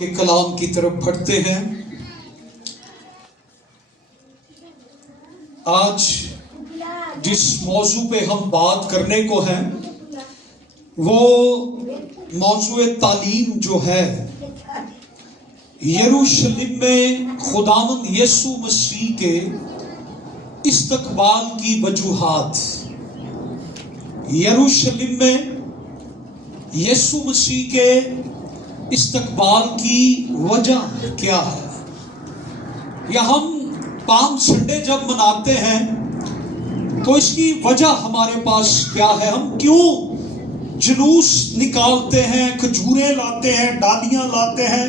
کے کلام کی طرف بڑھتے ہیں۔ آج جس موضوع پہ ہم بات کرنے کو ہیں وہ موضوع تعلیم جو ہے، یروشلم میں خداوند یسوع مسیح کے استقبال کی وجوہات۔ یروشلم میں یسوع مسیح کے استقبال کی وجہ کیا ہے؟ یا ہم پام سنڈے جب مناتے ہیں تو اس کی وجہ ہمارے پاس کیا ہے؟ ہم کیوں جلوس نکالتے ہیں، کھجوریں لاتے ہیں، ڈالیاں لاتے ہیں؟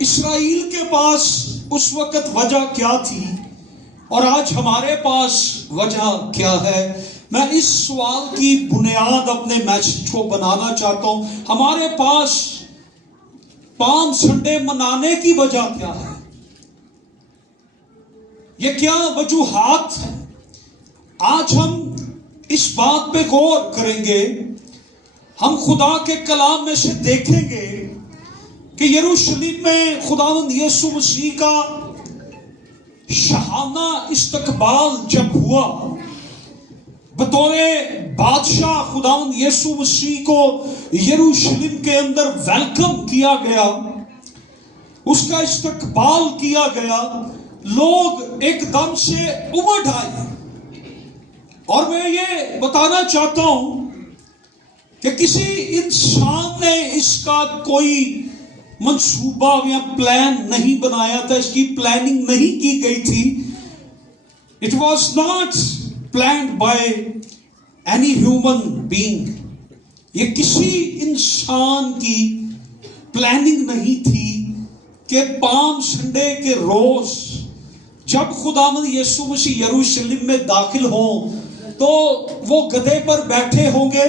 اسرائیل کے پاس اس وقت وجہ کیا تھی اور آج ہمارے پاس وجہ کیا ہے؟ میں اس سوال کی بنیاد اپنے میسج کو بنانا چاہتا ہوں۔ ہمارے پاس پام سنڈے منانے کی وجہ کیا ہے؟ یہ کیا وجوہات ہیں؟ آج ہم اس بات پہ غور کریں گے۔ ہم خدا کے کلام میں سے دیکھیں گے کہ یروشلم میں خداوند یسوع مسیح کا شاہانہ استقبال جب ہوا، بطور بادشاہ خداوند یسوع مسیح کو یروشلم کے اندر ویلکم کیا گیا، اس کا استقبال کیا گیا، لوگ ایک دم سے امڑ آئے۔ اور میں یہ بتانا چاہتا ہوں کہ کسی انسان نے اس کا کوئی منصوبہ یا پلان نہیں بنایا تھا، اس کی پلاننگ نہیں کی گئی تھی۔ It was not planned by any human being۔ یہ کسی انسان کی پلاننگ نہیں تھی کہ پام سنڈے کے روز جب خداوند یسوع مسیح یروشلم میں داخل ہوں تو وہ گدھے پر بیٹھے ہوں گے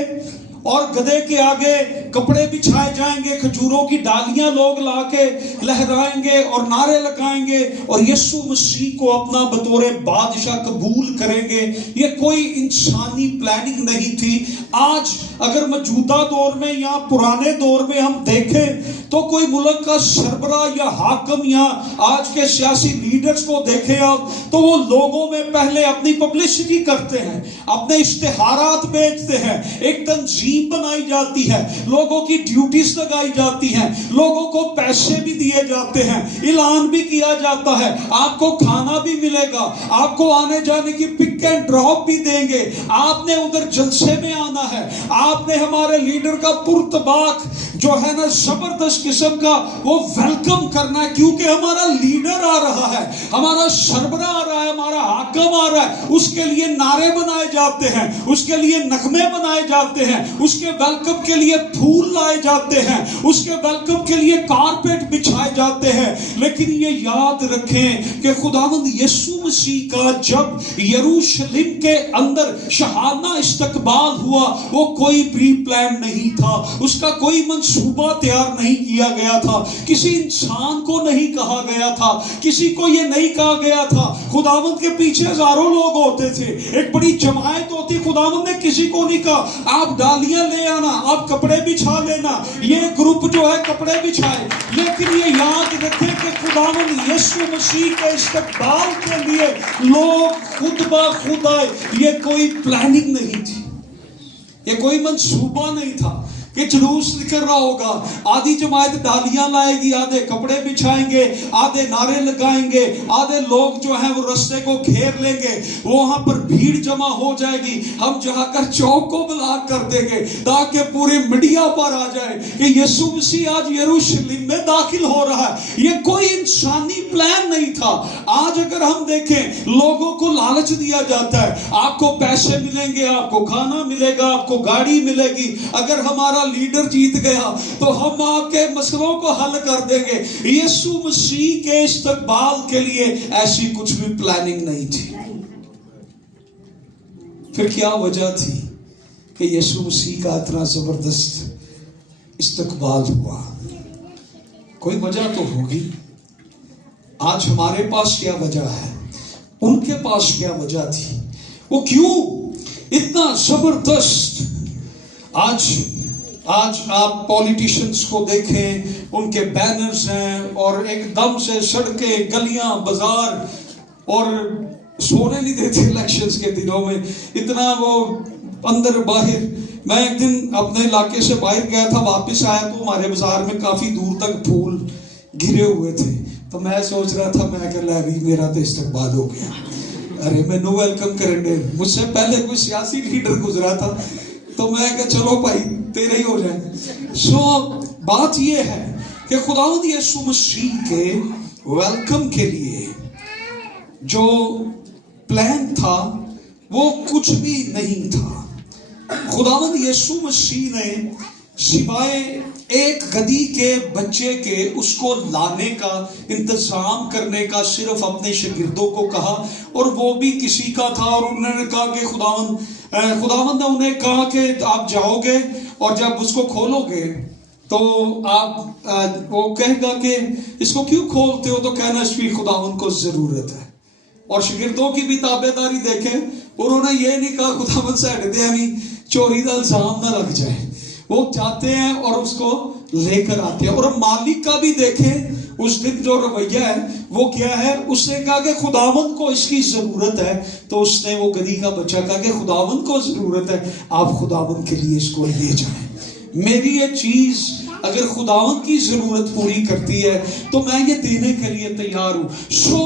اور گدھے کے آگے کپڑے بچھائے جائیں گے، کھجوروں کی ڈالیاں لوگ لا کے لہرائیں گے اور نعرے لگائیں گے اور یسوع مسیح کو اپنا بطور بادشاہ قبول کریں گے۔ یہ کوئی انسانی پلاننگ نہیں تھی۔ آج اگر موجودہ دور میں یا پرانے دور میں ہم دیکھیں تو کوئی ملک کا سربراہ یا حاکم یا آج کے سیاسی لیڈرز کو دیکھیں آپ تو وہ لوگوں میں پہلے اپنی پبلسٹی کرتے ہیں، اپنے اشتہارات بیچتے ہیں، ایک تنظیم بنائی جاتی ہے، لوگوں کی ڈیوٹیز لگائی جاتی ہیں، لوگوں کو پیسے بھی دیے جاتے ہیں، اعلان بھی کیا جاتا ہے آپ کو کھانا بھی ملے گا، آپ کو آنے جانے کی پک اینڈ ڈراپ بھی دیں گے، آپ نے ادھر جلسے میں آنا ہے، آپ نے ہمارے لیڈر کا پرتباک جو ہے نا زبردست قسم کا وہ ویلکم کرنا ہے، کیونکہ ہمارا لیڈر آ رہا ہے، ہمارا سربراہ آ رہا ہے، ہمارا حاکم آ رہا ہے۔ اس کے لیے نعرے بنائے جاتے ہیں، اس کے لیے نغمے بنائے جاتے ہیں، اس کے ویلکم کے لیے پھول لائے جاتے ہیں، اس کے ویلکم کے لیے کارپیٹ بچھائے جاتے ہیں۔ لیکن یہ یاد رکھیں کہ خداوند یسوع مسیح کا جب یروشلم کے اندر شاہانہ استقبال ہوا وہ کوئی پری پلان نہیں تھا، اس کا کوئی منصوبہ تیار نہیں کیا گیا تھا، کسی انسان کو نہیں کہا گیا تھا، کسی کو یہ نہیں کہا گیا تھا۔ خداوند کے پیچھے ہزاروں لوگ ہوتے تھے، ایک بڑی جماعت ہوتی، خداوند نے کسی کو نہیں کہا آپ ڈالیاں لے آنا، آپ کپڑے بچھا لینا، یہ گروپ جو ہے کپڑے بچھائے۔ لیکن یہ یاد رکھیں کہ خداوند یسوع مسیح کے استقبال کے لیے لوگ خود بخود آئے۔ یہ کوئی پلاننگ نہیں تھی، یہ کوئی منصوبہ نہیں تھا کہ جلوس نکل رہا ہوگا، آدھی جماعت ڈالیاں لائے گی، آدھے کپڑے بچھائیں گے، آدھے نعرے لگائیں گے، آدھے لوگ جو ہیں وہ رستے کو گھیر لیں گے، وہاں پر بھیڑ جمع ہو جائے گی، ہم جا کر چوک کو بلاک کر دیں گے تاکہ پوری میڈیا پر آ جائے کہ یسوع مسیح آج یروشلم میں داخل ہو رہا ہے۔ یہ کوئی انسانی پلان نہیں تھا۔ آج اگر ہم دیکھیں لوگوں کو لالچ دیا جاتا ہے، آپ کو پیسے ملیں گے، آپ کو کھانا ملے گا، آپ کو گاڑی ملے گی، اگر ہمارا لیڈر جیت گیا تو ہم آپ کے مسئلوں کو حل کر دیں گے۔ یسوع مسیح کے استقبال کے لیے ایسی کچھ بھی پلاننگ نہیں تھی۔ پھر کیا وجہ تھی کہ یسوع مسیح کا اتنا زبردست استقبال ہوا؟ کوئی وجہ تو ہوگی۔ آج ہمارے پاس کیا وجہ ہے، ان کے پاس کیا وجہ تھی؟ وہ کیوں اتنا زبردست؟ آج آپ پولیٹیشنز کو دیکھیں، उनके बैनर्स हैं और एकदम से सड़कें, गलियां, बाजार, और सोने नहीं देते इलेक्शंस के दिनों में, इतना वो अंदर बाहर। मैं एक दिन अपने इलाके से बाहर गया था, वापस आया तो हमारे बाजार में काफी दूर तक फूल गिरे हुए थे। तो मैं सोच रहा था, मैं कह ला भी मेरा तो इस्तकबाल हो गया, अरे मैनू वेलकम करेंगे। मुझसे पहले कोई सियासी लीडर गुजरा था तो मैं कहा चलो भाई तेरे ही हो जाए। सो बात ये है कि खुदावंद यीशु मसीह के वेलकम के लिए जो प्लान था वो कुछ भी नहीं था। खुदावंद यीशु मसीह ने सिवाय एक गधी के बच्चे के उसको लाने का, इंतजाम करने का सिर्फ अपने शागिर्दों को कहा, और वो भी किसी का था। और उन्होंने कहा कि खुदावंद ने उन्हें कहा कि आप जाओगे और जब उसको खोलोगे तो आप वो कहेगा कि इसको क्यों खोलते हो, तो कहना इसकी खुदावंद को जरूरत है। और शागिर्दों की भी ताबेदारी देखें, उन्होंने ये नहीं कहा खुदावंद से हटते हैं चोरी का इल्जाम ना लग जाए, वो जाते हैं और उसको लेकर आते हैं। और मालिक का भी देखें उस दिन जो रवैया है वो क्या है, उसने कहा कि खुदावंद को इसकी जरूरत है, तो उसने वो गधी का बच्चा कहा कि खुदावंद को जरूरत है, आप खुदावंद के लिए इसको ले जाएं। मेरी ये चीज अगर खुदावंद की जरूरत पूरी करती है तो मैं ये देने के लिए तैयार हूं। सो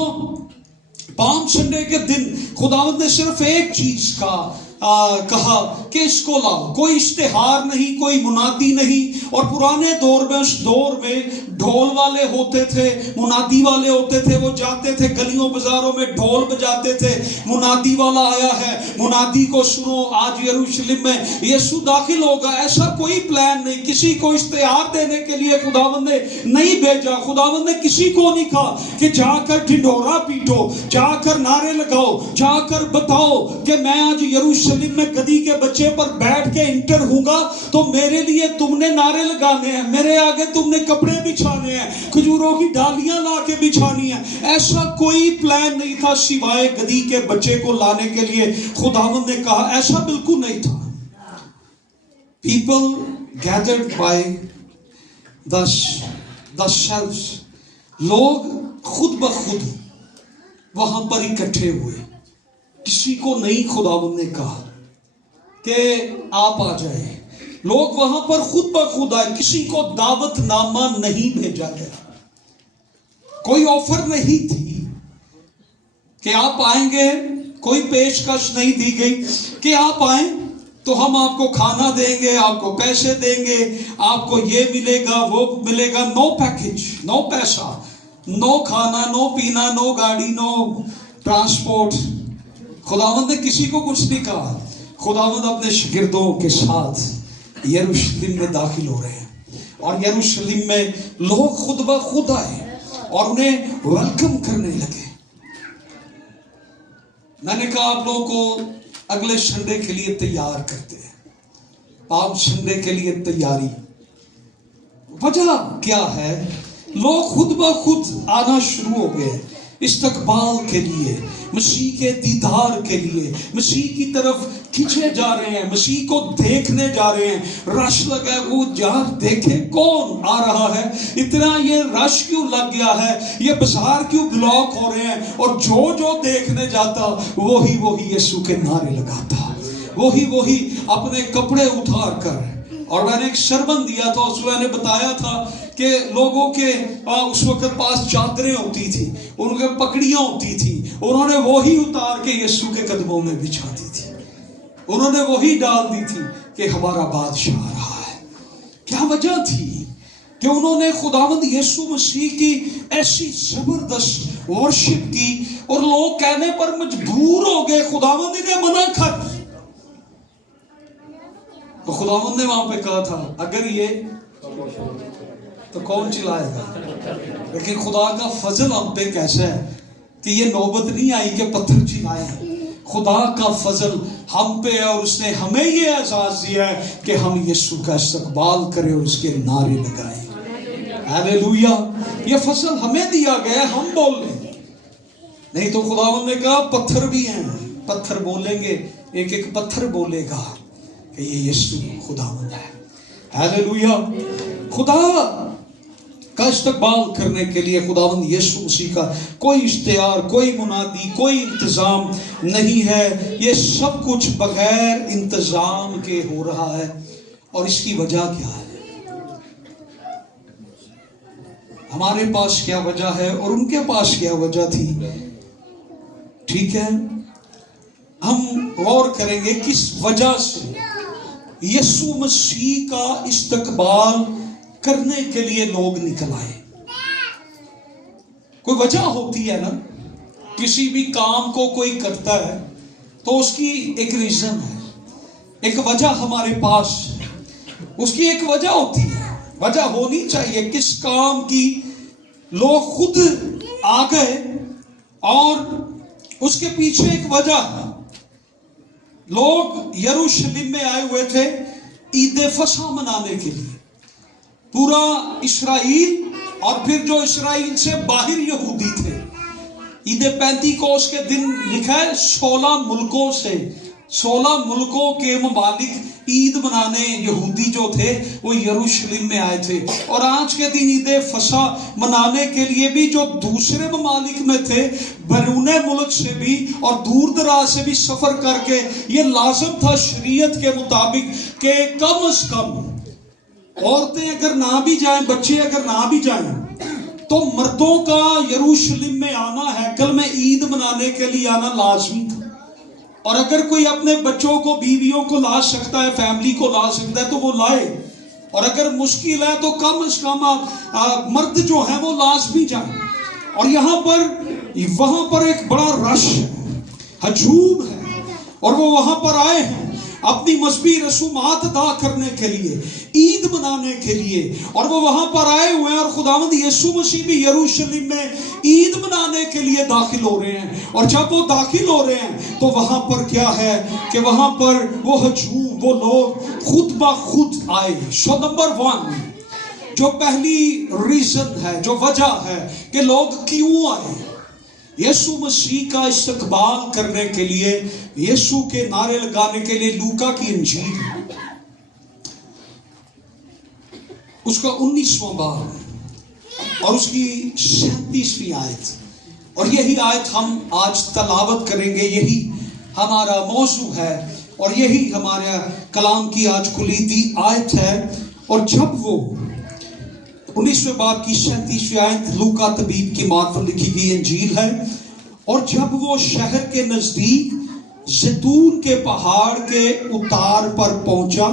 पाम संडे के दिन खुदावंद ने सिर्फ एक चीज का कहा कि इसको लाओ, कोई इश्तिहार नहीं, कोई मुनादी नहीं। और पुराने दौर में, उस दौर में ढोल वाले होते थे, मुनादी वाले होते थे, वो जाते थे गलियों बाजारों में ढोल बजाते थे, मुनादी वाला आया है, मुनादी को सुनो, आज यरूशलेम में यीशु दाखिल होगा। ऐसा कोई प्लान नहीं, किसी को इश्तिहार देने के लिए खुदावंद ने नहीं भेजा। खुदावंद ने किसी को नहीं कहा कि जाकर ढिंढोरा पीटो, जाकर नारे लगाओ, जाकर बताओ कि मैं आज यरूशलेम में गधी के बच्चे पर बैठ के इंटर हूंगा, तो मेरे लिए तुमने नारे लगाने हैं, मेरे आगे तुमने कपड़े बिछाने हैं, खजूरों की डालियां ला के बिछानी है। ऐसा कोई प्लान नहीं था सिवाय गधी के बच्चे को लाने के लिए। खुदावंद ने कहा, ऐसा बिल्कुल नहीं था। People gathered by the shelves, लोग खुद ब खुद वहां पर इकट्ठे हुए, किसी को नहीं खुदावंद ने कहा कि आप आ जाए। लोग वहां पर खुद ब खुद आए, किसी को दावतनामा नहीं भेजा गया, कोई ऑफर नहीं थी कि आप आएंगे, कोई पेशकश नहीं दी गई कि आप आए तो हम आपको खाना देंगे, आपको पैसे देंगे, आपको ये मिलेगा वो मिलेगा। नो पैकेज, नो पैसा, नो खाना, नो पीना, नो गाड़ी, नो ट्रांसपोर्ट। खुदावंद ने किसी को कुछ नहीं कहा। खुदावंद अपने शागिर्दों के साथ यरूशलेम में दाखिल हो रहे हैं, और यरूशलेम में लोग खुद ब खुद आए और उन्हें वेलकम करने लगे। मैंने कहा आप लोगों को अगले संडे के लिए तैयार करते हैं, पाम संडे के लिए तैयारी। वजह क्या है, लोग खुद ब खुद आना शुरू हो गए इस्तकबाल के लिए, मसीह के दीदार के लिए, मसीह की तरफ खींचे जा रहे हैं, मसीह को देखने जा रहे हैं। रश लगा है, वो यार देखे कौन आ रहा है, इतना ये रश क्यों लग गया है, ये बाजार क्यों ब्लॉक हो रहे हैं। और जो जो देखने जाता वही वही यीशु के नारे लगाता, वही अपने कपड़े उतार कर। और मैंने एक सरबन दिया था, उसमें मैंने बताया था कि लोगों के उस वक्त पास चादरें होती थी, उनके पकड़ियां होती थी, उन्होंने वही उतार के यीशु के कदमों में बिछा दी थी, उन्होंने वही डाल दी थी कि हमारा बादशाह आ रहा है। क्या वजह थी कि उन्होंने खुदावंद यीशु मसीह की ऐसी जबरदस्त वर्शिप की, और लोग कहने पर मजबूर हो गए, खुदावंद ने मना कर। तो खुदावंद ने वहां पे कहा था अगर ये तो कौन चिल्लाएगा। लेकिन खुदा का फजल हम पे कैसा है कि ये नौबत नहीं आई कि पत्थर चिल्लाए। खुदा का फजल हम पे है, और उसने हमें ये एहसास दिया है कि हम यीशु का इस्तकबाल करें और उसके नारे लगाएं। हालेलुया, ये फजल हमें दिया गया, हम बोल लें। नहीं तो खुदावंद ने कहा पत्थर भी हैं, पत्थर बोलेंगे, एक एक पत्थर बोलेगा कि ये यीशु खुदावंद है। हालेलुया। खुदा کا استقبال کرنے کے لیے خداوند یسوع مسیح کا کوئی اشتہار، کوئی منادی، کوئی انتظام نہیں ہے. یہ سب کچھ بغیر انتظام کے ہو رہا ہے. اور اس کی وجہ کیا ہے؟ ہمارے پاس کیا وجہ ہے اور ان کے پاس کیا وجہ تھی؟ ٹھیک ہے، ہم غور کریں گے کس وجہ سے یسوع مسیح کا استقبال کرنے کے لیے لوگ نکل آئے. کوئی وجہ ہوتی ہے نا، کسی بھی کام کو کوئی کرتا ہے تو اس کی ایک ریزن ہے، ایک وجہ ہمارے پاس، اس کی ایک وجہ ہوتی ہے، وجہ ہونی چاہیے. کس کام کی لوگ خود آ گئے اور اس کے پیچھے ایک وجہ ہے. لوگ یروشلم میں آئے ہوئے تھے عید فصح منانے کے لیے. پورا اسرائیل اور پھر جو اسرائیل سے باہر یہودی تھے. عید پینتیکوس کے دن لکھا ہے 16 ملکوں سے، 16 ملکوں کے ممالک عید منانے یہودی جو تھے وہ یروشلم میں آئے تھے. اور آج کے دن عید فصح منانے کے لیے بھی جو دوسرے ممالک میں تھے، بیرون ملک سے بھی اور دور دراز سے بھی سفر کر کے یہ لازم تھا شریعت کے مطابق کہ کم از کم عورتیں اگر نہ بھی جائیں، بچے اگر نہ بھی جائیں، تو مردوں کا یروشلم میں آنا، ہیکل میں عید منانے کے لیے آنا لازمی تھا. اور اگر کوئی اپنے بچوں کو، بیویوں کو لا سکتا ہے، فیملی کو لا سکتا ہے تو وہ لائے. اور اگر مشکل ہے تو کم از کم مرد جو ہیں وہ لازمی جائیں. اور وہاں پر ایک بڑا رش ہے، ہجوم ہے، اور وہ وہاں پر آئے ہیں اپنی مذہبی رسومات ادا کرنے کے لیے، عید منانے کے لیے. اور وہ وہاں پر آئے ہوئے ہیں اور خداوند یسوع مسیح بھی یروشلم میں عید منانے کے لیے داخل ہو رہے ہیں. اور جب وہ داخل ہو رہے ہیں تو وہاں پر کیا ہے کہ وہاں پر وہ ہجوم، وہ لوگ خود بخود آئے. سو نمبر 1 جو پہلی ریزن ہے، جو وجہ ہے کہ لوگ کیوں آئے یسوع مسیح کا استقبال کرنے کے لیے، یسوع کے نعرے لگانے کے لیے، لوکا کی انجیل اس کا 19واں باب اور اس کی 37ویں آیت، اور یہی آیت ہم آج تلاوت کریں گے. یہی ہمارا موضوع ہے اور یہی ہمارا کلام کی آج کلیدی آیت ہے. اور جب وہ 19ویں باب کی 37ویں آیت لوکا طبیب کی معرفت لکھی گئی انجیل ہے. اور جب وہ شہر کے نزدیک زیتون کے پہاڑ کے اتار پر پہنچا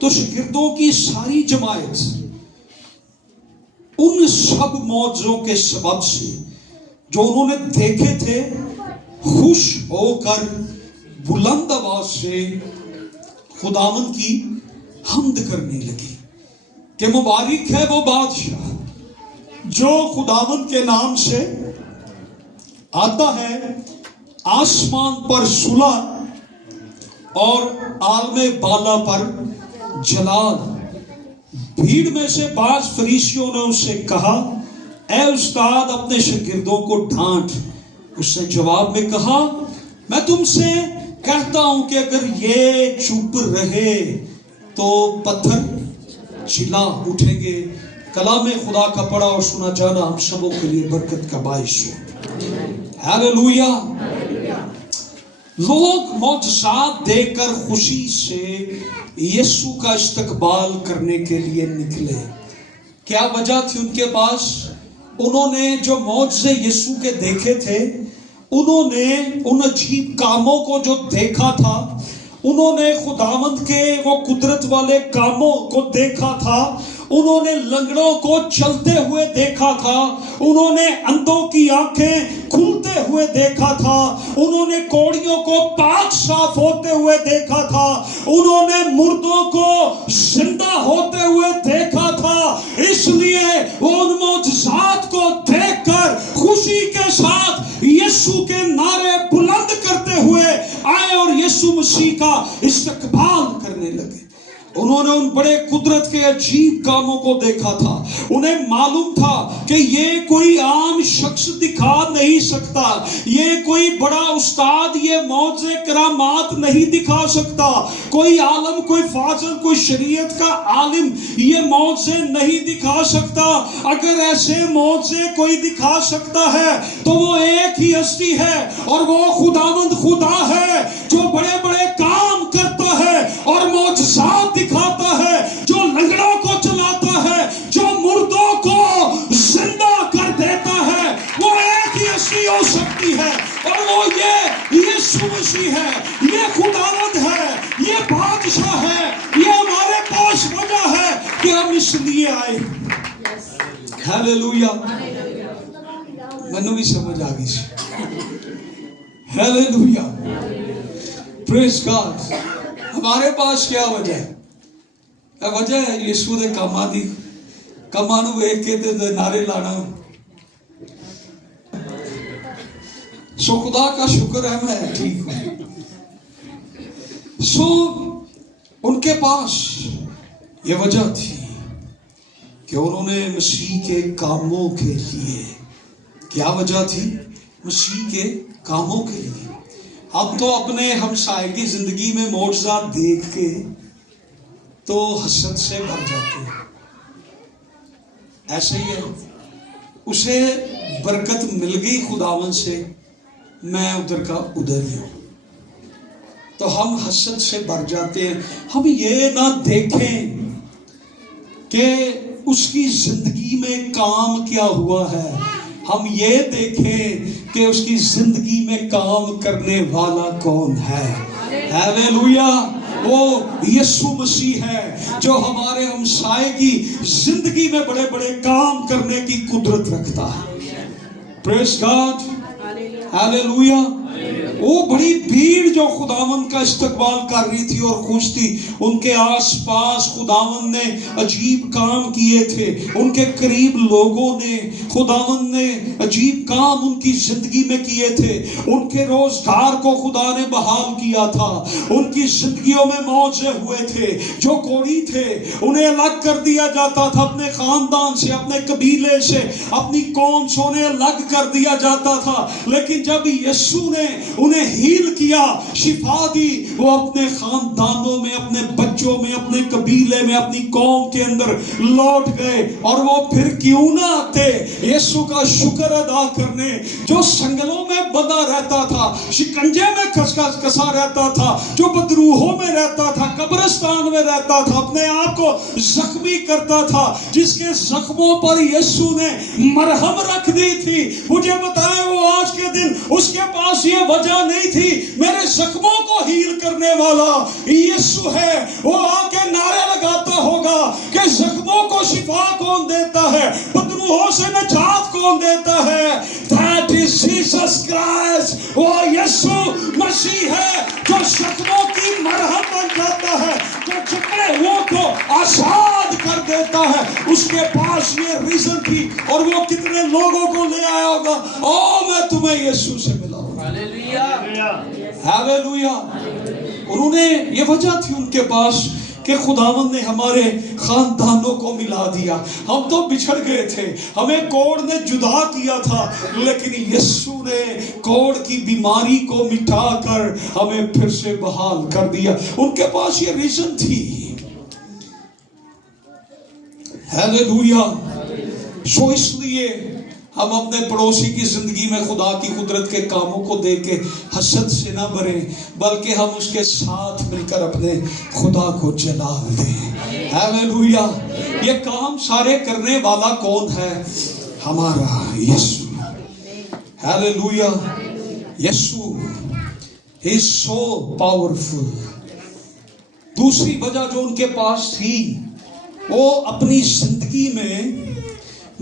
تو شاگردوں کی ساری جماعت ان سب معجزوں کے سبب سے جو انہوں نے دیکھے تھے خوش ہو کر بلند آواز سے خداوند کی حمد کرنے لگی کہ مبارک ہے وہ بادشاہ جو خداوند کے نام سے آتا ہے. آسمان پر صلح اور عالم بالا پر جلال. بھیڑ میں سے بعض فریسیوں نے اس سے کہا، اے استاد اپنے شاگردوں کو ڈانٹ. اس نے جواب میں کہا، میں تم سے کہتا ہوں کہ اگر یہ چپ رہے تو پتھر چلا اٹھیں گے. کلام خدا کا پڑھا اور سنا جانا ہم سبوں کے لیے برکت کا باعث ہو. ہیلیلویا. لوگ معجزات دیکھ کر خوشی سے یسوع کا استقبال کرنے کے لیے نکلے. کیا وجہ تھی ان کے پاس؟ انہوں نے جو معجزے یسوع کے دیکھے تھے، انہوں نے ان عجیب کاموں کو جو دیکھا تھا، انہوں نے خداوند کے وہ قدرت والے کاموں کو دیکھا تھا، انہوں نے لنگڑوں کو چلتے ہوئے دیکھا تھا، انہوں نے اندھوں کی آنکھیں کھلتے ہوئے دیکھا تھا، انہوں نے کوڑیوں کو پاک صاف ہوتے ہوئے دیکھا تھا، انہوں نے مردوں کو زندہ ہوتے ہوئے دیکھا تھا. اس لیے وہ ان معجزات کو دیکھ کر خوشی کے ساتھ یسوع کے نعرے بلند کرتے ہوئے آئے اور یسوع مسیح کا استقبال کرنے لگے. उन्होंने उन बड़े कुदरत के अजीब कामों को देखा था। उन्हें मालूम था कि ये कोई आम शख्स दिखा नहीं सकता, ये कोई बड़ा उस्ताद ये मौजे करामात नहीं दिखा सकता, कोई आलम, कोई फाजिल, कोई शरीयत का आलिम ये मौजे नहीं दिखा सकता। अगर ऐसे मौजे कोई दिखा सकता है तो वो एक ही हस्ती है, और वो खुदावंद खुदा है जो बड़े बड़े काम करता है और मौजज़ात दिखाता है, जो लंगड़ों को चलाता है, जो मुर्दों को जिंदा कर देता है। वो एक ही हस्ती हो सकती है, और वो ये यीशु मसीह है, ये खुदावंद है, ये बादशाह है। ये हमारे पास वजह है कि हम इसलिए आए। हालेलुया। मैनू भी समझ आ गई। Hallelujah, praise God. हमारे पास क्या वजह है? वजह है यीशु दे कामां दी। कामां नूं वेख के ते नारे लाना। सो खुदा का शुक्र है मैं ठीक हूं। सो उनके पास ये वजह थी कि उन्होंने मसीह के कामों के लिए, क्या वजह थी? मसीह के कामों के लिए। हम तो अपने हमसाये की जिंदगी में मौजज़ा देख के तो हसरत से भर जाते हैं। ऐसे ही है, उसे बरकत मिल गई खुदावन से, मैं उधर का उधर ही हूं, तो हम हसरत से भर जाते हैं। हम ये ना देखें कि उसकी जिंदगी में काम क्या हुआ है, हम ये देखें कि उसकी जिंदगी में काम करने वाला कौन है। हालेलुया। वो यीशु मसीह है जो हमारे हमसाये की जिंदगी में बड़े बड़े काम करने की कुदरत रखता है। Praise God. हालेलुया। वो बड़ी भीड़ जो खुदावन का इस्तकबाल कर रही थी और खुश थी, उनके आसपास खुदावन ने अजीब काम किए थे। उनके करीब लोगों ने, खुदावन ने अजीब काम उनकी जिंदगी में किए थे। उनके रोजगार को खुदा ने बहाल किया था। उनकी जिंदगियों में मौजे हुए थे। जो कोढ़ी थे उन्हें अलग कर दिया जाता था, अपने खानदान से, अपने कबीले से, अपनी कौम से उन्हें अलग कर दिया जाता था। लेकिन जब यीशु ने उन्हें हील किया, शिफा दी, वो अपने खानदानों में, अपने बच्चों में, अपने कबीले में, अपनी कौम के अंदर लौट गए। और वो फिर क्यों ना आते यीशु का शुक्र अदा करने, जो संगलों में बंधा रहता था, शिकंजे में कसा रहता था, जो बदरूहों में रहता था, कब्रिस्तान में रहता था, अपने आप को जख्मी करता था, जिसके जख्मों पर यीशु ने मरहम रख दी थी। मुझे बताएं, वो आज के दिन उसके पास ये वजह नहीं थी। मेरे जख्मों को हील करने वाला यीशु है। वो आके नारे लगाता होगा कि जख्मों को शिफा कौन देता है, बदरूहों से निजात कौन देता है? That is Jesus Christ। वो यीशु मसीह है जो जख्मों की मरहम बन जाता है, जो जकड़े हुओं को आजाद कर देता है। उसके पास ये रीजन थी, और वो कितने लोगों को ले आया होगा। ओ मैं तुम्हें यीशु से मिला। हालेलुया। उन्होंने ये वजह थी उनके पास कि खुदावंद ने हमारे खानदानों को मिला दिया। हम तो बिछड़ गए थे, हमें कोढ़ ने जुदा किया था, लेकिन यीशु ने कोढ़ की बीमारी को मिटाकर हमें फिर से बहाल कर दिया। उनके पास ये रीजन थी। हालेलुया। सो इसलिए हम अपने पड़ोसी की जिंदगी में खुदा की कुदरत के कामों को देख के हसद से ना भरें, बल्कि हम उसके साथ मिलकर अपने खुदा को जलाल दें। हालेलुया। ये काम सारे करने वाला कौन है? हमारा Yeshu. Hallelujah. Yeshu is so powerful. दूसरी वजह जो उनके पास थी, वो अपनी जिंदगी में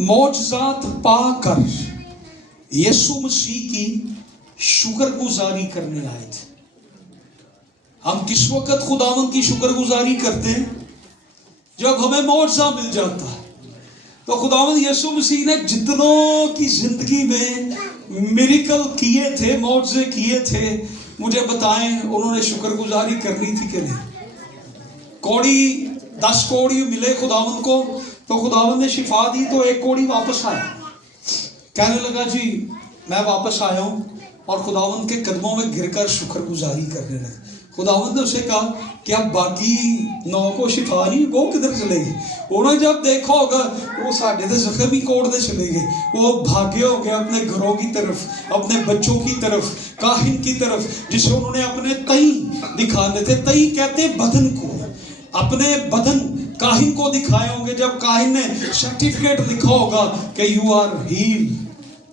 मौजज़ात पाकर यीशु मसीह की शुक्रगुजारी करने आए थे। हम किस वक्त खुदावंद की शुक्रगुजारी करते हैं? जब हमें मौजज़ा मिल जाता है। तो खुदावंद यीशु मसीह ने जितनों की जिंदगी में मिरेकल किए थे, मौजज़े किए थे, मुझे बताएं उन्होंने शुक्रगुजारी करनी थी कि नहीं? कोड़ी 10 कोड़ी मिले खुदावंद को, तो खुदावंद ने शिफा दी, तो एक कोड़ी वापस आया, कहने लगा जी मैं वापस आया हूँ, और खुदावंद के कदमों में गिरकर शुक्रगुजारी करने लगा। खुदावंद ने उसे कहा कि अब बाकी 9 को शिफा नहीं, वो किधर चलेगी? उन्होंने जब देखा होगा वो साढ़े तो जख्म ही कोड़ते चले गए, वो भागे हो गए अपने घरों की तरफ, अपने बच्चों की तरफ, काहिन की तरफ, जिसे उन्होंने अपने तई दिखाने थे। तई कहते बदन को, अपने बदन काहिन को दिखाए होंगे। जब काहिन ने सर्टिफिकेट लिखा होगा कि यू आर हील,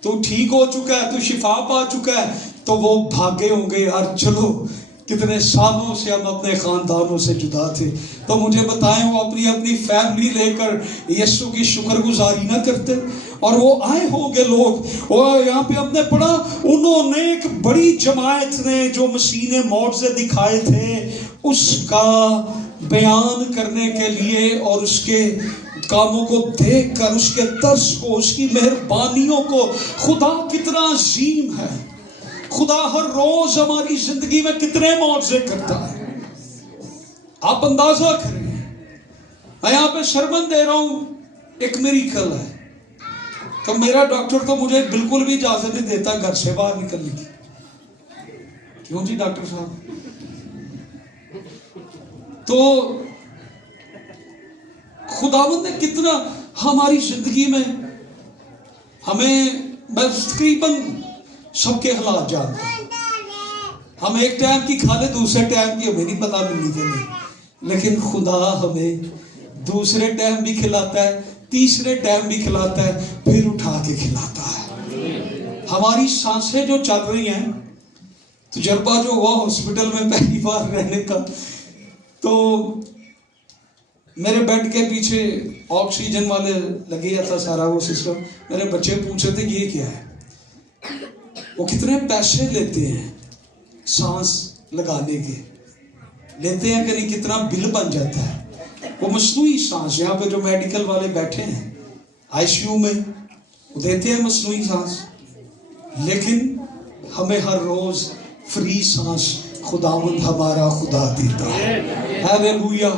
तू ठीक हो चुका है, तू शिफा पा चुका है, तो वो भागे होंगे यार चलो, कितने सालों से हम अपने खानदानों से जुदा थे, तो मुझे बताएं वो अपनी अपनी फैमिली लेकर यीशु की शुक्रगुजारी ना करते? और वो आए होंगे लोग, और यहाँ पे हमने पढ़ा उन्होंने एक बड़ी जमात ने जो मसीह ने मौजज़े दिखाए थे उसका बयान करने के लिए, और उसके कामों को देखकर, उसके तर्स को, उसकी मेहरबानियों को, खुदा कितना अजीम है, खुदा हर रोज हमारी जिंदगी में कितने मौजज़े करता है, आप अंदाजा करें। मैं यहाँ पे शर्मन दे रहा हूं, एक मिरेकल है, तो मेरा डॉक्टर तो मुझे बिल्कुल भी इजाजत नहीं देता घर से बाहर निकलने की। क्यों जी डॉक्टर साहब? तो खुदावंद ने कितना हमारी जिंदगी में हमें, मैं तकरीबन सबके हालात जानता हूं, हम एक टाइम की खा ले, दूसरे टाइम की हमें नहीं पता मिलनी के नहीं, लेकिन खुदा हमें दूसरे टाइम भी खिलाता है, तीसरे टाइम भी खिलाता है, फिर उठा के खिलाता है। हमारी सांसें जो चल रही हैं, तजुर्बा जो हुआ हॉस्पिटल में पहली बार रहने का, तो मेरे बेड के पीछे ऑक्सीजन वाले लगे था सारा वो सिस्टम। मेरे बच्चे पूछे थे ये क्या है, वो कितने पैसे लेते हैं सांस लगाने के, लेते हैं कि नहीं, कितना बिल बन जाता है। वो मसनूई सांस, यहाँ पे जो मेडिकल वाले बैठे हैं आईसीयू में, वो देते हैं मसनूई सांस, लेकिन हमें हर रोज फ्री सांस खुदावंद हमारा खुदा देता है। हालेलुया,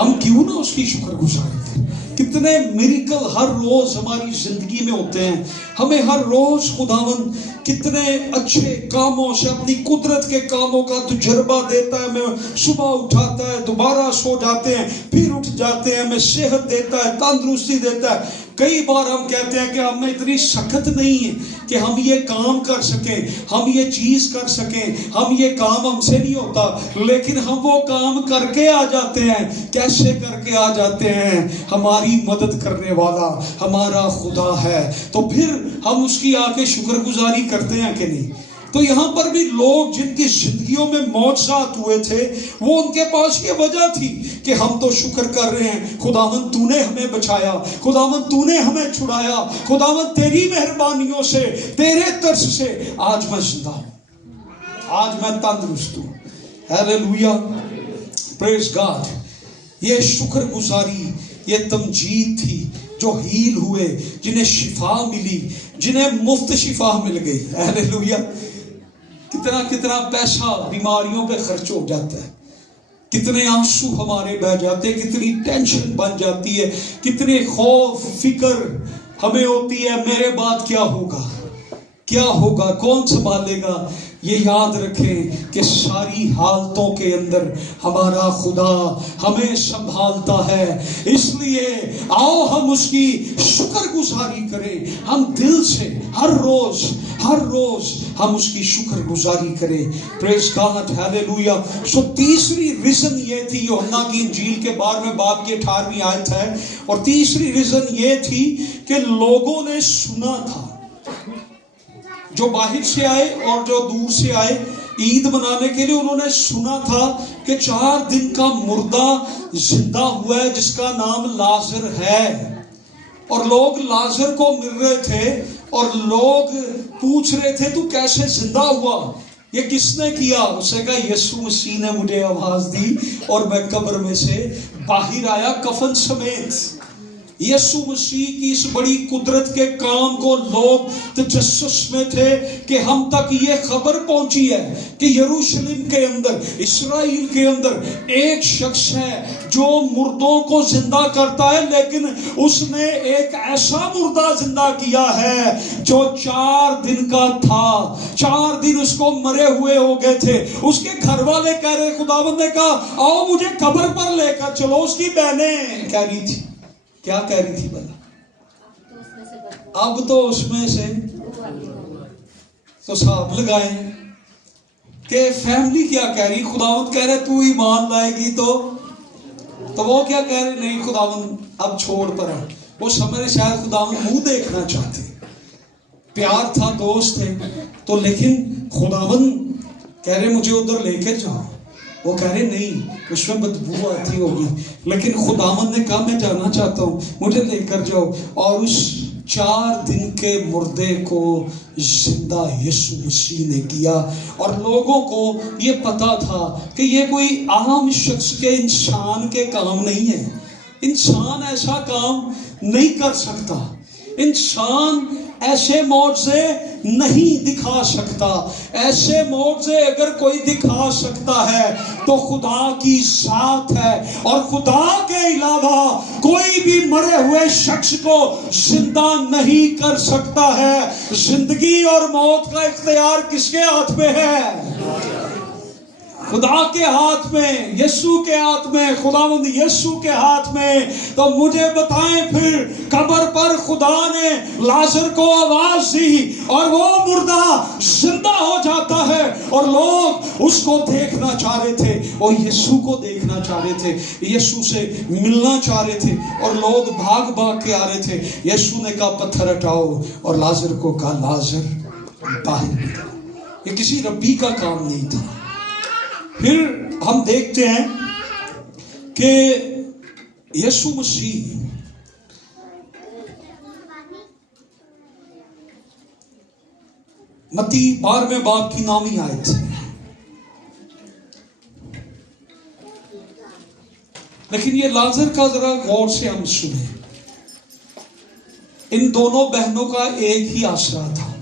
हम क्यों ना उसकी शुक्रगुजारी करें। कितने मिरेकल हर रोज हमारी जिंदगी में होते हैं, हमें हर रोज खुदावंद कितने अच्छे कामों से, अपनी कुदरत के कामों का तजुर्बा देता है। हमें सुबह उठाता है, दोबारा सो जाते हैं, फिर उठ जाते हैं, हमें सेहत देता है, तंदुरुस्ती देता है। कई बार हम कहते हैं कि हमें इतनी सख्त नहीं है कि हम ये काम कर सकें, हम ये चीज कर सकें, हम ये काम हमसे नहीं होता, लेकिन हम वो काम करके आ जाते हैं। कैसे करके आ जाते हैं? हमारी मदद करने वाला हमारा खुदा है, तो फिर हम उसकी आके शुक्रगुजारी करते हैं कि नहीं? तो यहाँ पर भी लोग जिनकी जिंदगियों में मौजज़ात हुए थे, वो उनके पास ये वजह थी कि हम तो शुक्र कर रहे हैं, खुदावंद तूने हमें बचाया, खुदावंद तूने हमें छुड़ाया, खुदावंद तेरी मेहरबानियों से, तेरे तरस से आज मैं जिंदा हूं, आज मैं तंदुरुस्त हूं। Hallelujah, praise God. ये शुक्रगुजारी, ये तमजीद थी जो हील हुए, जिन्हें शिफा मिली, जिन्हें मुफ्त शिफा मिल गई। हालेलुया। कितना कितना पैसा बीमारियों पे खर्च हो जाता है, कितने आंसू हमारे बह जाते हैं, कितनी टेंशन बन जाती है, कितने खौफ फिक्र हमें होती है, मेरे बाद क्या होगा, क्या होगा, कौन संभालेगा। ये याद रखें कि सारी हालतों के अंदर हमारा खुदा हमें संभालता है। इसलिए आओ हम उसकी शुक्रगुजारी करें, हम दिल से हर रोज हम उसकी शुक्रगुजारी करें। Praise God, hallelujah. सो तीसरी रीजन ये थी, यूहन्ना की इंजील के 12वें बाब की 18वीं आयत है, और तीसरी रीजन ये थी कि लोगों ने सुना था, जो बाहर से आए और जो दूर से आए ईद मनाने के लिए, उन्होंने सुना था कि 4 दिन का मुर्दा जिंदा हुआ है जिसका नाम लाजर है। और लोग लाजर को मिल रहे थे और लोग पूछ रहे थे तू कैसे जिंदा हुआ, ये किसने किया? उसने कहा यीशु मसीह ने मुझे आवाज दी और मैं कब्र में से बाहर आया कफन समेत। यीशु मसीह की इस बड़ी कुदरत के काम को लोग तजस्सुस में थे कि हम तक ये खबर पहुंची है कि यरूशलेम के अंदर, इस्राएल के अंदर एक शख्स है जो मुर्दों को जिंदा करता है, लेकिन उसने एक ऐसा मुर्दा जिंदा किया है जो 4 दिन का था। 4 दिन उसको मरे हुए हो गए थे। उसके घर वाले कह रहे, खुदावंद ने कहा आओ मुझे कब्र पर लेकर चलो। उसकी बहनें कह रही थी, क्या कह रही थी भला? अब तो उसमें से तो साहब लगाए कि फैमिली क्या कह रही, खुदावंद कह रहे तू ईमान लाएगी तो वो क्या कह रहे, नहीं खुदावंद अब छोड़ पर। वो समझ शायद खुदावंद मुंह देखना चाहते, प्यार था, दोस्त थे तो, लेकिन खुदावंद कह रहे मुझे उधर लेकर जाओ। वो कह रहे नहीं, उसमें बदबू आती होगी, लेकिन खुदावंद ने कहा मैं जाना चाहता हूँ, मुझे लेकर जाओ। और उस 4 दिन के मुर्दे को जिंदा यीशु मसीह ने किया। और लोगों को ये पता था कि ये कोई आम शख्स के, इंसान के काम नहीं है। इंसान ऐसा काम नहीं कर सकता, इंसान ऐसे मौजज़े नहीं दिखा सकता। ऐसे मौजज़े अगर कोई दिखा सकता है तो खुदा की ज़ात है, और खुदा के अलावा कोई भी मरे हुए शख्स को जिंदा नहीं कर सकता है। जिंदगी और मौत का इख्तियार किसके हाथ में है? खुदा के हाथ में, यीशु के हाथ में, खुदावंद यीशु के हाथ में। तो मुझे बताएं फिर, कब्र पर खुदा ने लाजर को आवाज दी और वो मुर्दा जिंदा हो जाता है, और लोग उसको देखना चाह रहे थे, वो यीशु को देखना चाह रहे थे, यीशु से मिलना चाह रहे थे, और लोग भाग भाग के आ रहे थे। यीशु ने कहा पत्थर हटाओ, और लाजर को कहा लाजर बाहर निकल। ये किसी रब्बी का काम नहीं था। फिर हम देखते हैं कि यीशु मसीह मत्ती 12वें बाब की 9वीं आयत, लेकिन ये लाजर का जरा गौर से हम सुने। इन दोनों बहनों का एक ही आसरा था,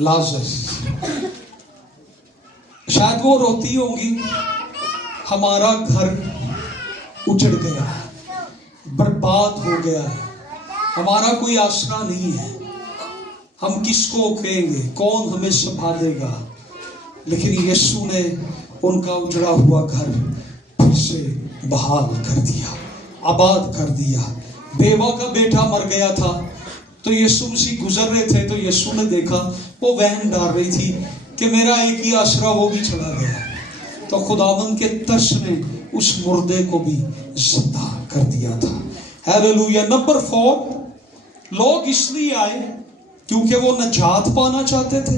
लाजर। शायद वो रोती होंगी, हमारा घर उजड़ गया है, बर्बाद हो गया है, हमारा कोई आसरा नहीं है, हम किसको कहेंगे, कौन हमें संभालेगा। लेकिन यीशु ने उनका उजड़ा हुआ घर फिर से बहाल कर दिया, आबाद कर दिया। बेवा का बेटा मर गया था, तो यीशु मसीह गुजर रहे थे, तो यीशु ने देखा वो वहन डाल रही थी कि मेरा एक ही आसरा वो भी चला गया। तो खुदावंद के तरस ने उस मुर्दे को भी जिंदा कर दिया था। हालेलुया। नंबर 4, लोग इसलिए आए क्योंकि वो नजात पाना चाहते थे,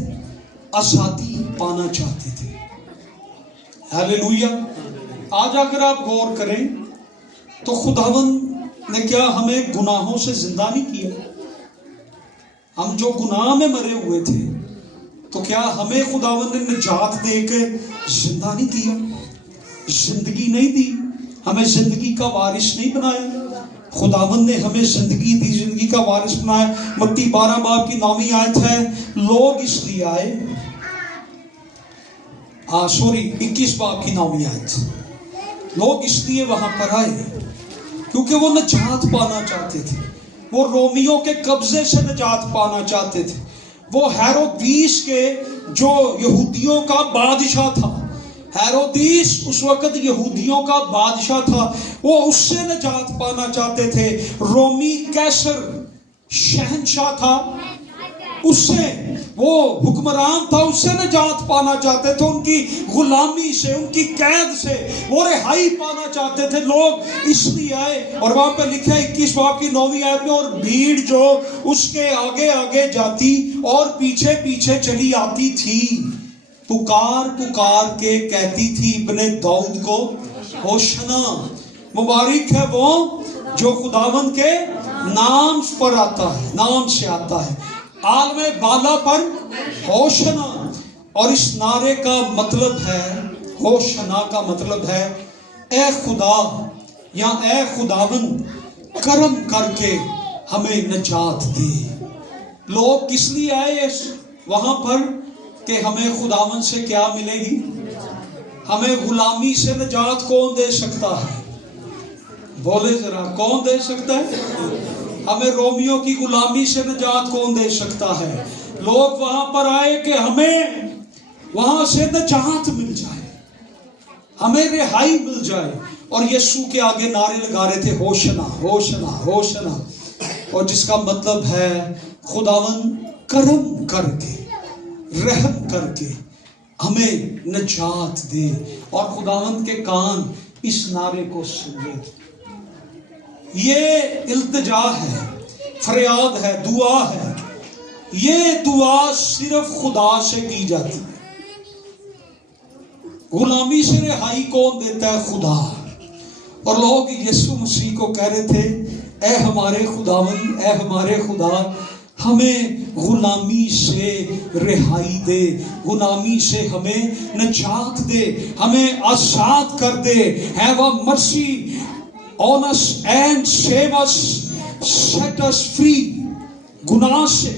आजादी पाना चाहते थे। हालेलुया। आज अगर आप गौर करें तो खुदावंद ने क्या हमें गुनाहों से जिंदा नहीं किया? हम जो गुनाह में मरे हुए थे, तो क्या हमें खुदावंद ने निजात दे के जिंदा नहीं किया? जिंदगी नहीं दी, हमें जिंदगी का वारिस नहीं बनाया। खुदावंद ने हमें जिंदगी दी, जिंदगी का वारिस बनाया। मत्ती 12 बाब की 9वीं आयत है, लोग इसलिए आए, 21 बाब की 9वीं आयत, लोग इसलिए वहां पर आए क्योंकि वो निजात पाना चाहते थे। वो रोमियों के कब्जे से निजात पाना चाहते थे। वो हेरोदीस के, जो यहूदियों का बादशाह था, हेरोदीस उस वक्त यहूदियों का बादशाह था, वो उससे निजात पाना चाहते थे। रोमी कैसर शहंशाह था, उससे, वो हुक्मरान था, उससे निजात पाना चाहते थे। उनकी गुलामी से, उनकी कैद से वो रिहाई पाना चाहते थे। लोग इसलिए आए, और वहां पे लिखा है 21 बाब की 9वीं आयत में, और भीड़ जो उसके आगे आगे जाती और पीछे पीछे चली आती थी, पुकार पुकार के कहती थी इब्ने दाऊद को होशना, मुबारक है वो जो खुदावंद के नाम पर आता है, नाम से आता है, आलमे बाला पर होशना। और इस नारे का मतलब है, होशना का मतलब है ए खुदा, या ए खुदावंद करम करके हमें निजात दे। लोग किस लिए आए वहां पर कि हमें खुदावन से क्या मिलेगी? हमें गुलामी से निजात कौन दे सकता है? बोले जरा, कौन दे सकता है? हमें रोमियो की गुलामी से निजात कौन दे सकता है? लोग वहां पर आए कि हमें वहां से निजात मिल जाए, हमें रिहाई मिल जाए। और यीशु के आगे नारे लगा रहे थे, होशना होशना होशना, और जिसका मतलब है खुदावन करम करके, रहम करके हमें निजात दे। और खुदावन के कान इस नारे को सुने। ये इल्तिजा है, फरियाद है, दुआ है। ये दुआ सिर्फ खुदा से की जाती है। गुलामी से रिहाई कौन देता है? खुदा। और लोग यीशु मसीह को कह रहे थे, ऐ हमारे खुदावन, ऐ हमारे खुदा, हमें गुलामी से रिहाई दे, गुलामी से हमें निजात दे, हमें आजाद कर दे। Have a mercy on us and save us, set us free। गुनाह से,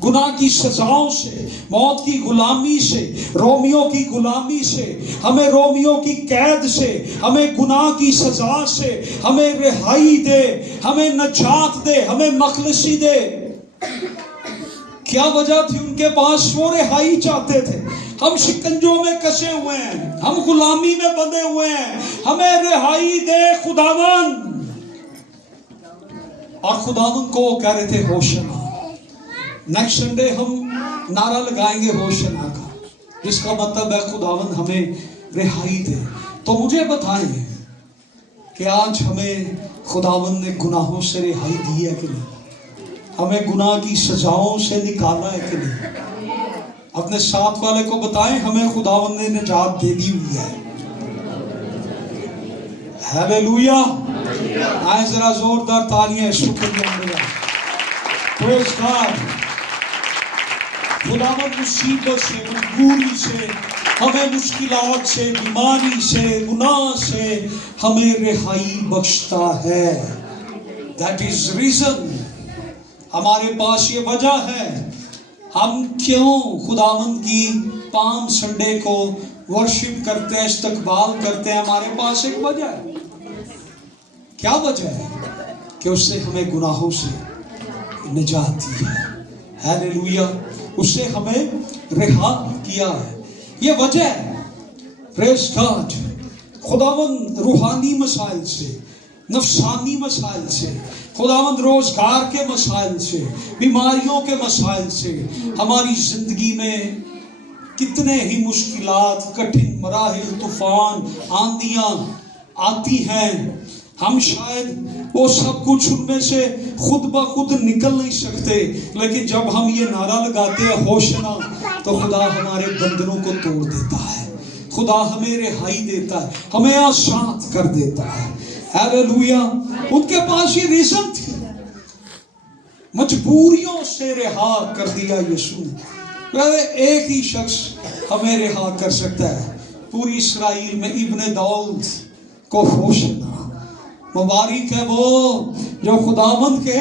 गुनाह की सजाओं से, मौत की गुलामी से, रोमियो की गुलामी से, हमें रोमियो की कैद से, हमें गुनाह की सजा से हमें रिहाई दे, हमें निजात दे, हमें मखलसी दे। क्या वजह थी उनके पास? वो रिहाई चाहते थे। हम शिकंजों में कसे हुए हैं, हम गुलामी में बंधे हुए हैं, हमें रिहाई दे खुदावन। और खुदावन को कह रहे थे होशना। नेक्स्ट संडे हम नारा लगाएंगे होशना का, जिसका मतलब है खुदावन हमें रिहाई दे। तो मुझे बताएं कि आज हमें खुदावन ने गुनाहों से रिहाई दी है कि नहीं? हमें गुनाह की सजाओं से निकाला है कि नहीं? अपने साथ वाले को बताएं, हमें खुदावन ने निजात दे दी हुई है। हालेलुया। आए जरा जोरदार तालियां शुक्रिया। Praise God. खुदावन मुसीबत से, मजबूरी से, हमें मुश्किलात से, बीमारी से, गुनाह से हमें रिहाई बख्शता है। That is reason. हमारे पास ये वजह है हम क्यों खुदावन की पाम संडे को वर्शिप करते हैं, इस्तकबाल करते हैं। हमारे पास एक वजह है। क्या वजह है? कि उससे हमें गुनाहों से निजात दी है। हालेलुया। उससे हमें रिहा किया है, ये वजह है। Praise God. खुदावन रूहानी मसाइल से, नफसानी मसाइल से, खुदावंद रोजगार के मसाइल से, बीमारियों के मसाइल से, हमारी जिंदगी में कितने ही मुश्किलात, कठिन मराहिल, तूफान, आंधियां आती हैं। हम शायद वो सब कुछ उनमें से खुद ब खुद निकल नहीं सकते, लेकिन जब हम ये नारा लगाते हैं होशना, तो खुदा हमारे बंधनों को तोड़ देता है, खुदा हमें रिहाई देता है, हमें आजाद कर देता है। हालेलुया। उनके पास ये रीजन थी, मजबूरियों से रिहा कर दिया यीशु ने। एक ही शख्स हमें रिहा कर सकता है पूरी इसराइल में, इब्ने दाऊद को होशना। मुबारक है वो जो खुदावंद के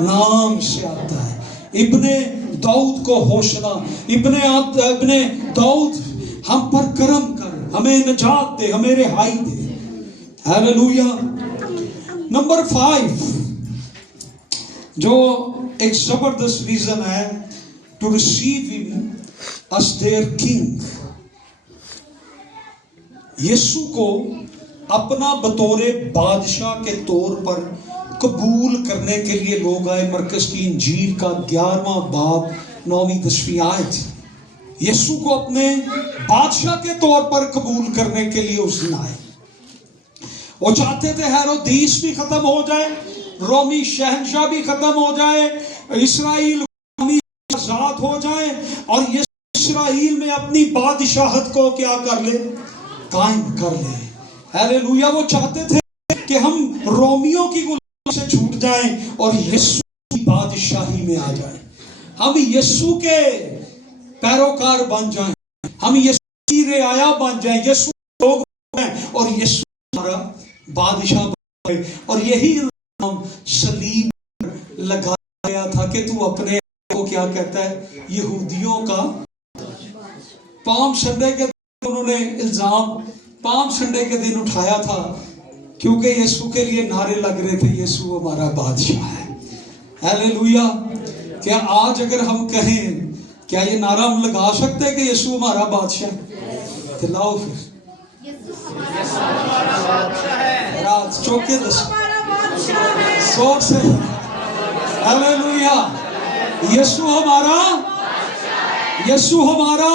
नाम से आता है। इब्ने दाऊद को होशना। इब्ने दाऊद हम पर करम कर, हमें निजात दे, हमें रिहाई दे। हालेलुया। नंबर 5 जो एक जबरदस्त रीजन है to receive him as their king. Yeshu को अपना बतौरे बादशाह के तौर पर कबूल करने के लिए लोग आए। मरकज की इंजील का 11वां बाब 9वीं-10वीं आयत। यीशु को अपने बादशाह के तौर पर कबूल करने के लिए उस दिन आए। वो चाहते थे हेरोदेस भी खत्म हो जाए, रोमी शहंशाह भी खत्म हो जाए, इसराइल आजाद हो जाए, और ये इसराइल में अपनी बादशाहत को क्या कर ले? कायम कर ले। हालेलुया। वो चाहते थे कि हम रोमियों की गुलामी से छूट जाएं और यीशु की बादशाही में आ जाएं। हम यीशु के पैरोकार बन जाएं, हम यीशु की रियाया बन जाएं, यीशु लोग हैं और यीशु हमारा बादशाह बने। और यही सलीब पर लगाया गया था कि तू अपने को क्या कहता है, यहूदियों का। पाम संडे के दिन उन्होंने इल्जाम पाम संडे के दिन उठाया था, क्योंकि यीशु के लिए नारे लग रहे थे, यीशु हमारा बादशाह है। हालेलुया। क्या आज अगर हम कहें, क्या ये नारा हम लगा सकते हैं कि यीशु हमारा बादशाह है? तो लाओ फिर रात चौके दस जोर से हालेलुया। यीशु हमारा, यीशु हमारा,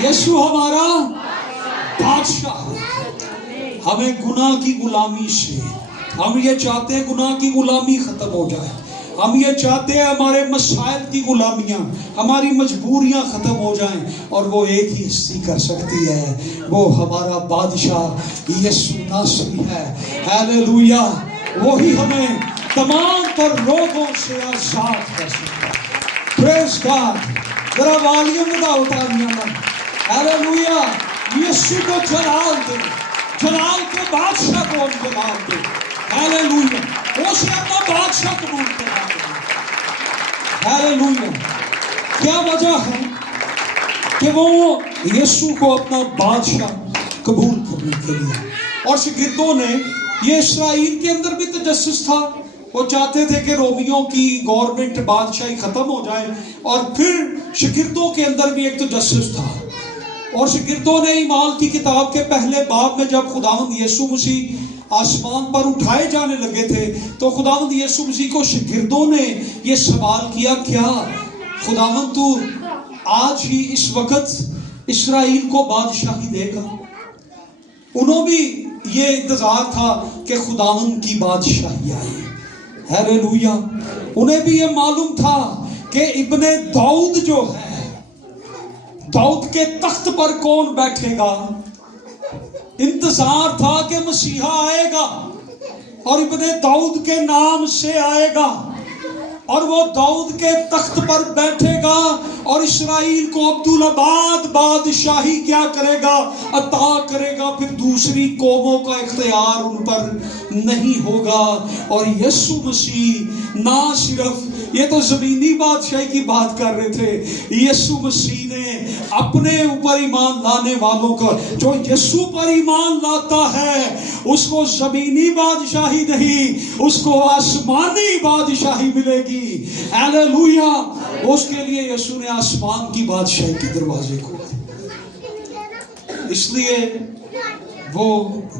यीशु हमारा बादशाह। हमें गुनाह की गुलामी से, हम ये चाहते हैं गुनाह की गुलामी खत्म हो जाए। हम ये चाहते हैं हमारे मसाइल की गुलामियां, हमारी मजबूरियां खत्म हो जाएं, और वो एक ही हस्ती कर सकती है, वो हमारा बादशाह यीशु नासरी है। हालेलुया। वही हमें तमाम पर रोगों से आजाद कर सकता है। Praise God. जरा वॉल्यूम बढ़ाओ तालियां में। हालेलुया। यीशु को जलाल दे, जलाल के बादशाह को हम जलाल दे। हालेलुया। उसे अपना बादशाह कबूल करना। हालेलुया। क्या वजह है कि वो यीशु को अपना बादशाह कबूल करने के लिए, और शागिर्दों ने, ये इस्राएल के अंदर भी तजस्सुस था, वो चाहते थे कि रोमियों की गवर्नमेंट बादशाही खत्म हो जाए, और फिर शागिर्दों के अंदर भी एक तजस्सुस था। और शागिर्दों ने ईमान की किताब के पहले बाब में जब खुदावंद यीशु मसीह आसमान पर उठाए जाने लगे थे, तो खुदावंद यीशु मसीह को शागिर्दों ने ये सवाल किया, क्या खुदावंद तू आज ही इस वक्त इस्राएल को बादशाही देगा? उन्होंने भी ये इंतजार था कि खुदावंद की बादशाही आए। हालेलुया। उन्हें भी ये मालूम था कि इब्ने दाऊद जो है, दाऊद के तख्त पर कौन बैठेगा। इंतजार था कि मसीहा आएगा और इब्ने दाऊद के नाम से आएगा, और वो दाऊद के तख्त पर बैठेगा, और इस्राएल को अब्दुल आबाद बादशाही क्या करेगा, अता करेगा। फिर दूसरी कौमों का इख्तियार उन पर नहीं होगा। और यीशु मसीह ना सिर्फ ये तो जमीनी बादशाही की बात कर रहे थे, यीशु मसीह ने अपने ऊपर ईमान लाने वालों का, जो यीशु पर ईमान लाता है, उसको जमीनी बादशाही नहीं, उसको आसमानी बादशाही मिलेगी। हालेलुया। उसके लिए यीशु ने आसमान की बादशाही के दरवाजे खोले, इसलिए वो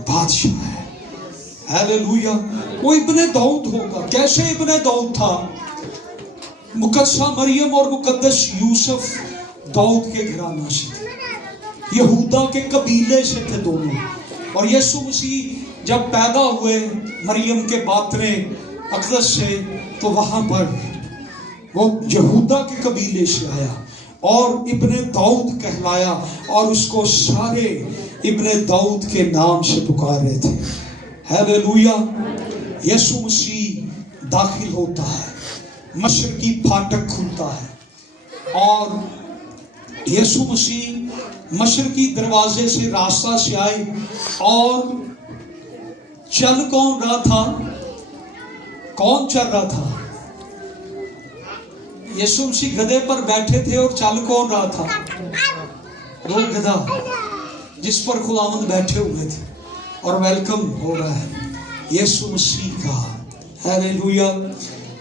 बादशाह है। हालेलुया। वो इब्ने दाऊद होगा। कैसे इब्ने दाऊद था? मुकद्दसा मरियम और मुकद्दस यूसुफ दाऊद के घराना से थे, यहूदा के कबीले से थे दोनों। और यीशु मसीह जब पैदा हुए मरियम के बातरे अक़दस से, तो वहां पर वो यहूदा के कबीले से आया और इब्ने दाऊद कहलाया, और उसको सारे इब्ने दाऊद के नाम से पुकार रहे थे। हालेलुया। यीशु मसीह दाखिल होता है, मशरकी फाटक खुलता है, और यीशु मसीह मशरकी दरवाजे से रास्ता से आए। और चल कौन रहा था? कौन चल रहा था? यीशु मसीह गधे पर बैठे थे, और चल कौन रहा था? वो गधा जिस पर खुदावंद बैठे हुए थे, और वेलकम हो रहा है यीशु मसीह का। हालेलुया।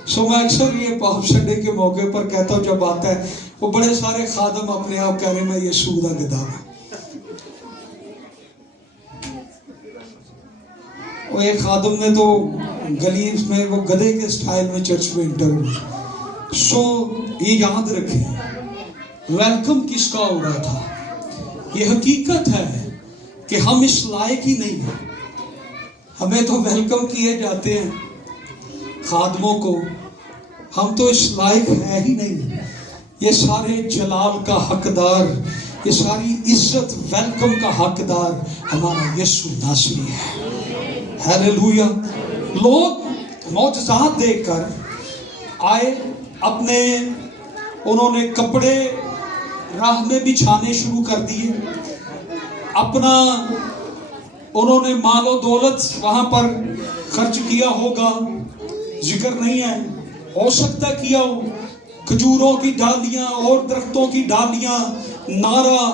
सो मैं अक्सर ये पाप संडे के मौके पर कहता हूँ, जब आता है वो बड़े सारे खादम अपने आप कह रहे मैं यीशु दा गधा। वो एक खादम ने तो गली में वो गधे के स्टाइल में चर्च में इंटर हुए। सो ये याद रखें, वेलकम किसका हो रहा था? ये हकीकत है कि हम इस लायक ही नहीं हैं, हमें तो वेलकम किए जाते हैं खादमों को, हम तो इस लायक है ही नहीं। ये सारे जलाल का हकदार, ये सारी इज्जत वेलकम का हकदार हमारा यीशु नासरी है। हालेलुया। लोग मौजज़ात देखकर आए, अपने उन्होंने कपड़े राह में बिछाने शुरू कर दिए, अपना उन्होंने मालो दौलत वहां पर خرچ کیا ہوگا، ذکر نہیں ہے، ہو سکتا ہے کیا ہو. کھجوروں کی ڈالیاں اور درختوں کی ڈالیاں، نارا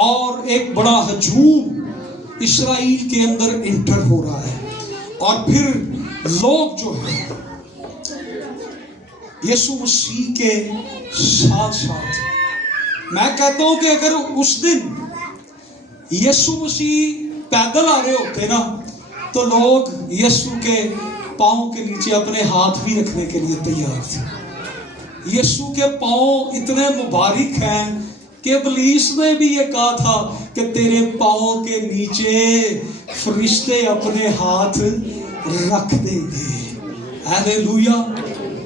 اور ایک بڑا ہجوم اسرائیل کے اندر انٹر ہو رہا ہے. اور پھر لوگ جو ہیں یسوع مسیح کے ساتھ ساتھ، میں کہتا ہوں کہ اگر اس دن یسوع مسیح پیدل آ رہے ہوتے نا تو لوگ یسوع کے پاؤں کے نیچے اپنے ہاتھ بھی رکھنے کے لیے تیار تھے. یسوع کے پاؤں اتنے مبارک ہیں کہ ابلیس نے بھی یہ کہا تھا کہ تیرے پاؤں کے نیچے فرشتے اپنے ہاتھ رکھ دیں گے. ہاللیلویا.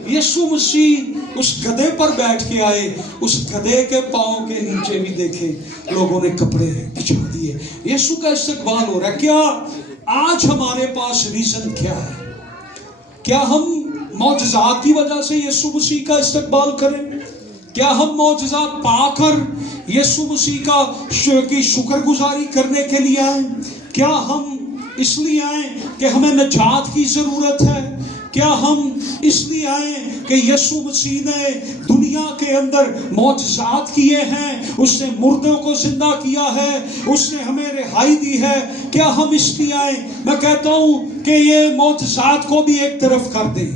یسوع مسیح اس گدھے پر بیٹھ کے آئے، اس گدھے کے پاؤں کے نیچے بھی دیکھے لوگوں نے کپڑے بچھا دیے. یسوع کا استقبال ہو رہا ہے. کیا آج ہمارے پاس ریزن کیا ہے؟ کیا ہم معجزات کی وجہ سے یسوع مسیح کا استقبال کریں؟ کیا ہم معجزات پا کر یسوع مسیح کی شکر گزاری کرنے کے لیے آئیں؟ کیا ہم اس لیے آئیں کہ ہمیں نجات کی ضرورت ہے؟ کیا ہم اس لیے آئیں کہ یسوع مسیح نے دنیا کے اندر معجزات کیے ہیں، اس نے مردوں کو زندہ کیا ہے، اس نے ہمیں رہائی دی ہے؟ کیا ہم اس لیے آئیں؟ میں کہتا ہوں کہ یہ معجزات کو بھی ایک طرف کر دیں،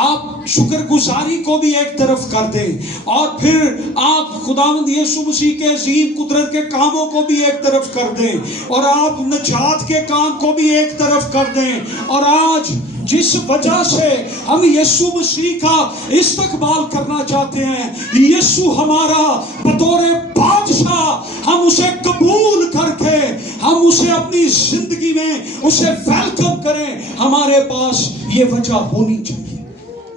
آپ شکر گزاری کو بھی ایک طرف کر دیں، اور پھر آپ خداوند یسوع مسیح کے عظیم قدرت کے کاموں کو بھی ایک طرف کر دیں، اور آپ نجات کے کام کو بھی ایک طرف کر دیں. اور آج جس وجہ سے ہم یسوع مسیح کا استقبال کرنا چاہتے ہیں، یسوع ہمارا بطور بادشاہ، ہم اسے قبول کر کے ہم اسے اپنی زندگی میں اسے ویلکم کریں، ہمارے پاس یہ وجہ ہونی چاہیے.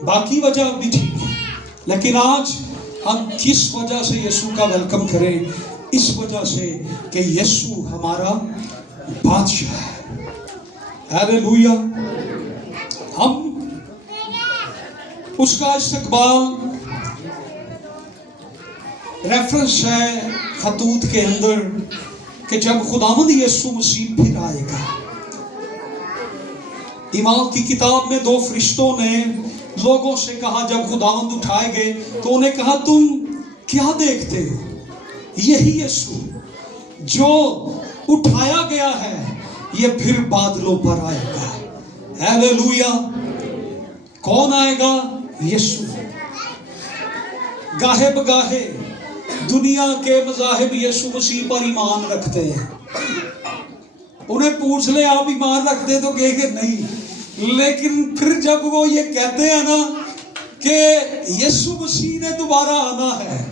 باقی وجہ بھی ٹھیک ہے، لیکن آج ہم کس وجہ سے یسوع کا ویلکم کریں؟ اس وجہ سے کہ یسوع ہمارا بادشاہ ہے. ہاللیلویا. ہم اس کا استقبال، ریفرنس ہے خطوط کے اندر کہ جب خداوند یسوع مسیح پھر آئے گا. ایمان کی کتاب میں 2 فرشتوں نے لوگوں سے کہا، جب خداوند اٹھائے گئے تو انہیں کہا تم کیا دیکھتے ہو؟ یہی یسوع جو اٹھایا گیا ہے یہ پھر بادلوں پر آئے گا. ہاللیلویا. کون آئے گا؟ یسوع. گاہے بگاہے دنیا کے مذاہب یسوع مسیح پر ایمان رکھتے ہیں. انہیں پوچھ لے آپ ایمان رکھتے تو کہے کہ نہیں، لیکن پھر جب وہ یہ کہتے ہیں نا کہ یسوع مسیح نے دوبارہ آنا ہے،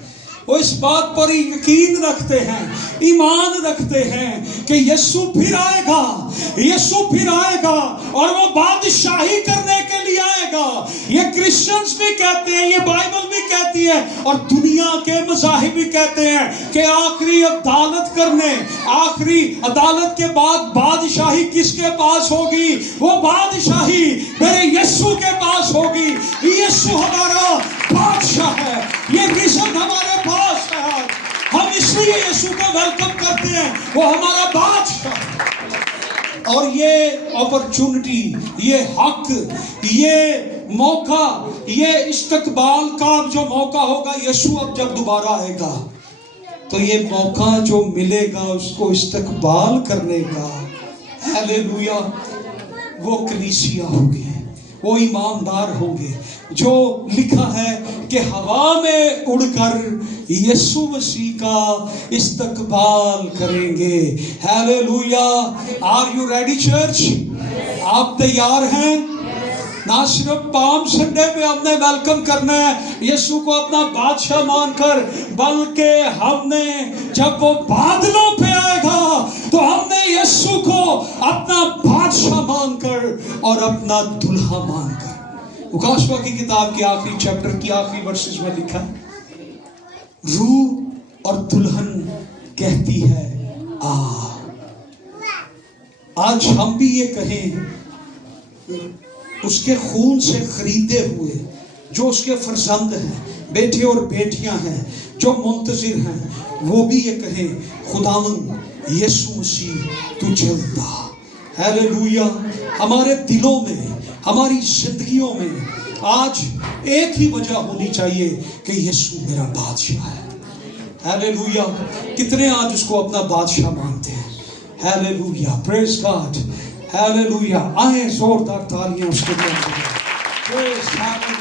وہ اس بات پر یقین رکھتے ہیں، ایمان رکھتے ہیں کہ یسوع پھر آئے گا، یسوع پھر آئے گا اور وہ بادشاہی کرنے کے لیے آئے گا. یہ کرسچنز بھی کہتے ہیں، یہ بائبل بھی کہتی ہے، اور دنیا کے مذاہب بھی کہتے ہیں کہ آخری عدالت کرنے، آخری عدالت کے بعد بادشاہی کس کے پاس ہوگی؟ وہ بادشاہی میرے یسوع کے پاس ہوگی. یسوع ہمارا بادشاہ ہے. یہ ریزن ہمارے پاس ہے. ہم اس لیے یسوع کو ویلکم کرتے ہیں، وہ ہمارا بادشاہ ہے. اور یہ اپرچونٹی، یہ حق، یہ موقع، یہ استقبال کا جو موقع ہوگا یسوع اب جب دوبارہ آئے گا تو یہ موقع جو ملے گا اس کو استقبال کرنے کا، ہاللیلویا، وہ کلیسیا ہوگی، وہ ایماندار ہوں گے جو لکھا ہے کہ ہوا میں اڑ کر یسوع مسیح کا استقبال کریں گے. Hallelujah. Are you ready church? آپ تیار ہیں؟ نہ صرف پام سنڈے پہ ہم نے ویلکم کرنا ہے یسوع کو اپنا بادشاہ مان کر، بلکہ ہم نے جب وہ بادلوں پہ آئے گا تو ہم نے یسوع کو اپنا بادشاہ مان کر اور اپنا دلہا مان کر. مکاشفہ کی کتاب کے آخری چیپٹر کی آخری ورسز میں لکھا ہے، روح اور دلہن کہتی ہے آ. آج ہم بھی یہ کہیں، اس کے خون سے خریدے ہوئے جو اس کے فرزند ہیں، بیٹے اور بیٹیاں ہیں جو منتظر ہیں، وہ بھی یہ کہیں خداوند یسوع مسیح تو جلد آ، ہیلیلویا. ہمارے دلوں میں، ہماری زندگیوں میں آج ایک ہی وجہ ہونی چاہیے کہ یسوع میرا بادشاہ ہے. ہیلیلویا. کتنے آج اس کو اپنا بادشاہ مانتے ہیں؟ ہیلیلویا. پریز گاڈ. ہیلیلویا. آئیں زوردار تالیاں اس کے لیے. پریز گاڈ.